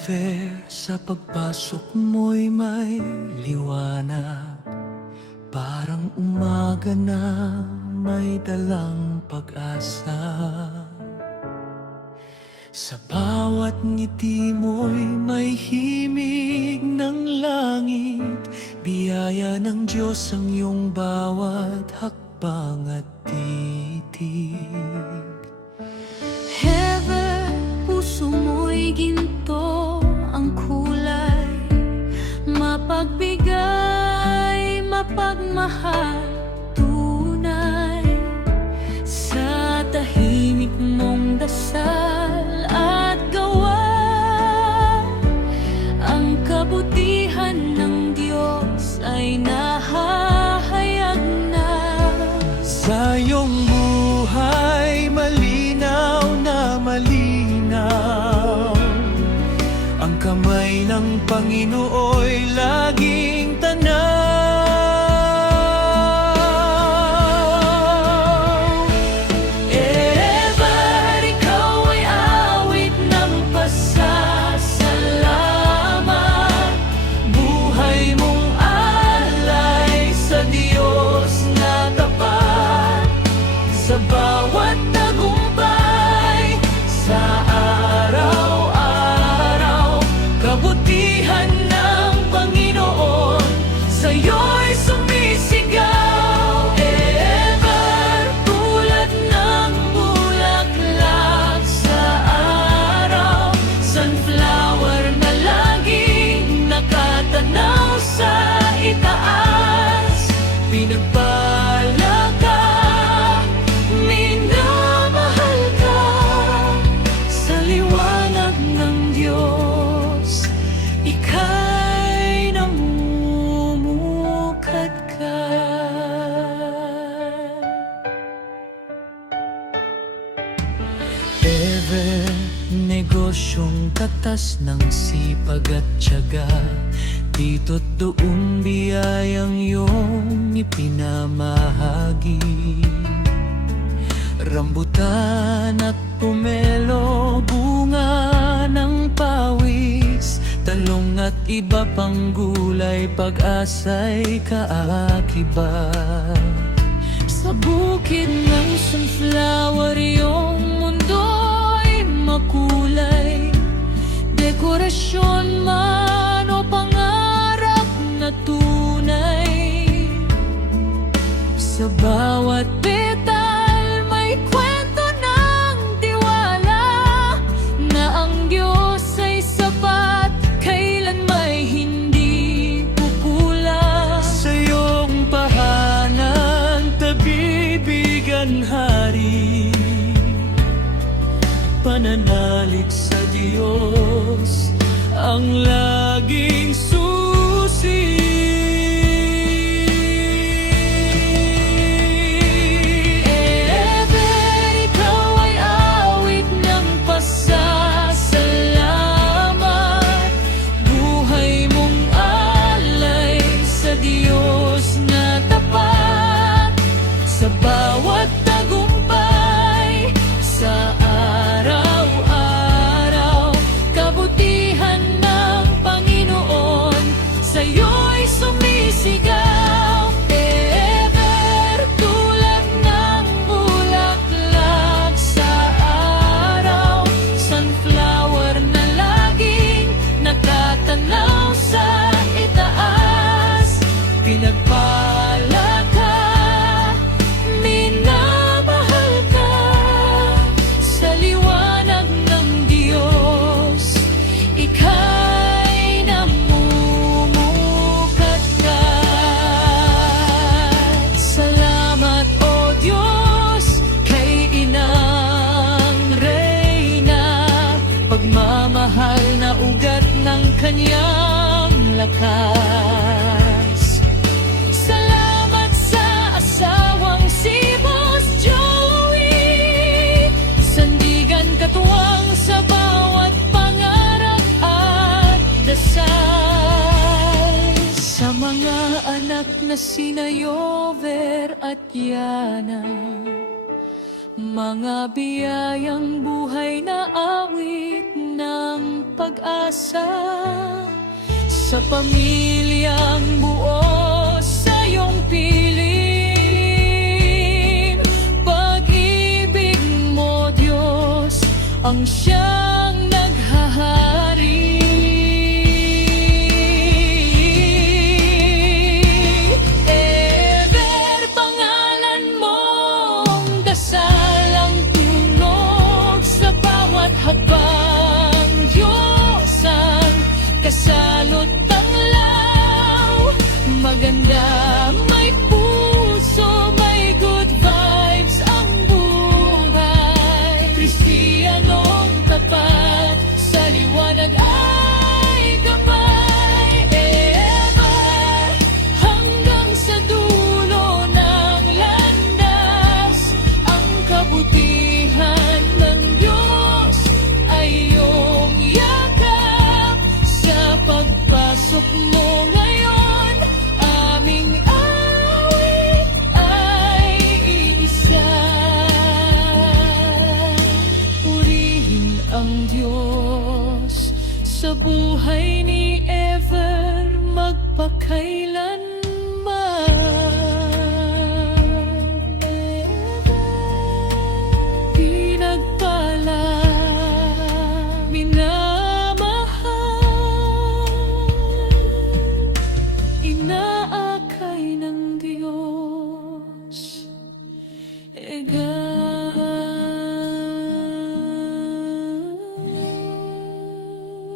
Ever, sa pagpasok mo'y may liwanag, parang umaga na may dalang pag-asa. Sa bawat ngiti mo'y may himig ng langit, biyaya ng Diyos ang iyong bawat hakbang at titig. Ever, puso mo'y ginto ang kulay, mapagbigay, mapagmahal, tunay. Sa tahimik mong dasal at gawa, ang kabutihan ng Diyos ay nahahayag na. Sa iyong buhay malinaw na malinaw, ang kamay ng Panginooy laging tanaw. Ever, ikaw ay awit ng pasasalamat, buhay mong alay sa Diyos na tapat. Sa bawat tagumpay, sa araw-araw, kabutihan ng Panginoon sa'yo'y sumisigaw. Ever, tulad ng bulaklak sa araw, sunflower na laging nakatanaw sa itaas. Pinagpala ka, minamahal ka, sa liwanag ng Diyos ika'y namumukadkad. Ever, negosyong katas ng sipag at tiyaga, dito't doon biyayang iyong ipinamahagi. Rambutan at pomelo, bunga ng pawis, talong at iba pang gulay, pag-asa'y kaakibat. Sa bukid ng sunflower, iyong mundo'y makulay, dekorasyon man o pangarap na tunay. Sa bawat petal may kwento ng tiwala, na ang Diyos ay sapat, kailan may hindi kukulang. Sa iyong pahanan, tabibigan hari, pananalig sa Diyos ang laging susi. Ever, ikaw ay awit ng pasasalamat, buhay mong alay sa Diyos na tapat. Sa bawat tagumpay, sa araw-araw, kabutihan ng Panginoon sa'yo'y sumisigaw. Ever, tulad ng bulaklak sa araw, sunflower na laging nakatanaw sa itaas. Pinagpala ka, minamahal ka, sa liwanag ng Diyos ika'y namumukadkad. Salamat, O Diyos, kay Inang Reyna, pagmamahal na ugat ng kanyang lakas. Salamat sa asawang si Boss Joey, sandigan katuwang sa bawat pangarap at dasal. Sa mga anak na sina Yover at Yana, mga biyayang buhay na awit ng pag-asa sa pamilyang buo sa iyong piling. Pag-ibig mo, Diyos, ang siyang naghahari. Ever, pangalan mong dasal ang tunog sa bawat habang. Diyos ang kasalot tanglaw, maganda, may puso, may good vibes ang buhay. Kristiyanong tapat, sa liwanag ay gabay. Ever, hanggang sa dulo ng landas, ang kabutihan ng Diyos ay iyong yakap. Sa pagpasok mo ngayon, aming awit ay isa. Purihin ang Diyos sa buhay ni Ever magpakailanman.